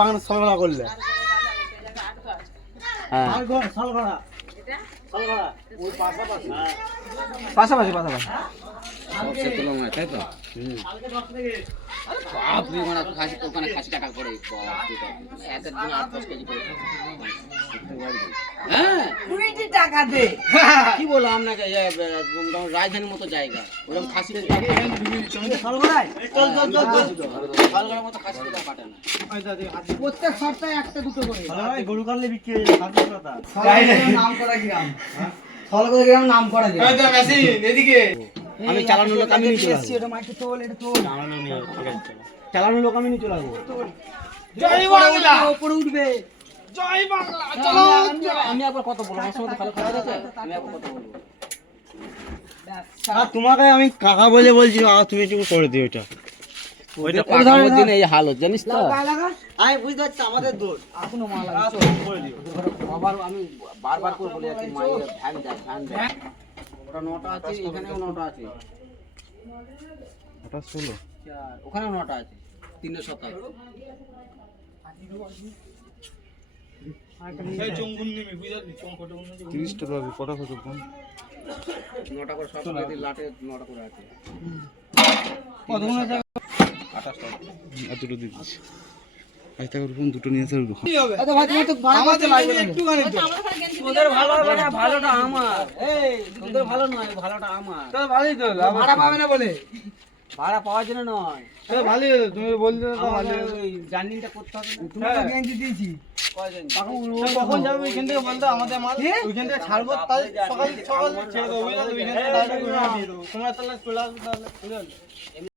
বাংলা সলগড়া করলে হ্যাঁ সলগড়া ওই পাশাপাশি পাশাপাশি পাশাপাশি সবচেয়ে তুলো মাছ তাই তো বাপ রে মানে খাসি ওখানে খাসি কাটা করে এক দিন 8-10 কেজি করে হ্যাঁ 20 টাকা দে কি বলো আপনাকে রাজধানীর মতো জায়গা ওরকম খাসি সলগড়ায় চল চল চল সলগড়ার মতো খাসি তো কাটে না প্রত্যেক সপ্তাহে একটা দুটো করে সলগড়ায় গরু কাটলে বিক্রি হয়ে যায় খাসি কথা সলগড়ায় নাম করা গ্রাম সলগড়ায় গ্রাম নাম করা গ্রাম এই তো মেশিন এদিকে আমি চালানোর লোক আমি নিয়ে চলে আসবো এটা মাইকে তোল এটা তোল চালানোর লোক আমি নিয়ে চলে আসবো জয় বাংলা উপরে উঠবে জয় বাংলা আমি একবার কত বলবো আমার সঙ্গে ভালো কথা আছে আমি একবার কত বলবো আর তোমাকে আমি কাকা বলে বলছি আর তুমি একটু করে দিও এটা ওইটা পাকানোর দিনে এই হালত জানিস তো আমি বুঝতে পারছি আমাদের দোষ এখনো মাল করে দিও আবার আমি বারবার করে বলে যাচ্ছি মায়ের ভ্যান দেয় ওটা 9টা আছে এখানেও 9টা আছে ওটা 16 ওখানেও 9টা আছে 327 এই চঙ্গুন নিবি বুঝলি চঙ্কটা 30 টাকা হবে কটা কত কম 9টা করে সব যদি লাটে 9টা করে আছে কতগুলো জায়গা 28টা এতটা দিচ্ছি 5 টাকার কোন দুটো নিয়ে আসা কি হবে আচ্ছা ভাই তুমি তো ভাড়া করতে লাগবে না একটুখানি তো তোদের ভালো হবে না ভালোটা আমার এই তোদের ভালো নয় ভালোটা আমার তো ভালোই তো ভাড়া পাবে না বলে ভাড়া পাওয়ার জন্য নয় তো ভালোই হলো তুমি বললে তো ভালোই হলো ওই জার্নিংটা করতে হবে না তুমি তো গেঞ্জি দিয়েছি কয়জন কখন যাবে ওইখান থেকে বলতো আমাদের মাল ওইখান থেকে ছাড়বো তাহলে সকাল সকাল ছেড়ে দেবো বুঝলে ওইখান থেকে ডাইরেক্ট দিয়ে দেবো তোমার তাহলে চলে আসবে তাহলে বুঝলে